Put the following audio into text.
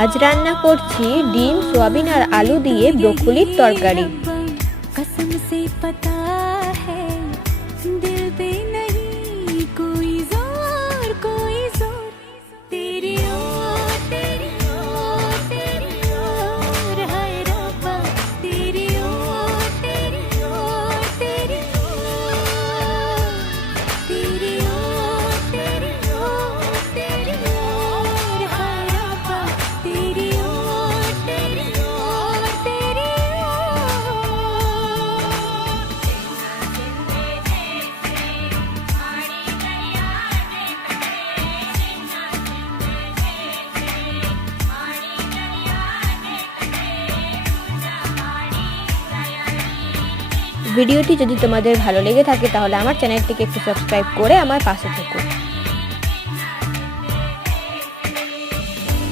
আজ রান্না করছি ডিম, সোয়াবিন আর আলু দিয়ে ব্রোকলির তরকারি। कसम से पता है दिल पे नहीं कोई जोर तेरी ओर हाय रब्बा तेरी ओर तेरी ओर तेरी ओर तेरी ओर हाय रब्बा तेरी ओर तेरी ओर तेरी ভিডিওটি যদি তোমাদের ভালো লেগে থাকে তাহলে আমার চ্যানেলটিকে একটু সাবস্ক্রাইব করে আমার পাশে থেকো।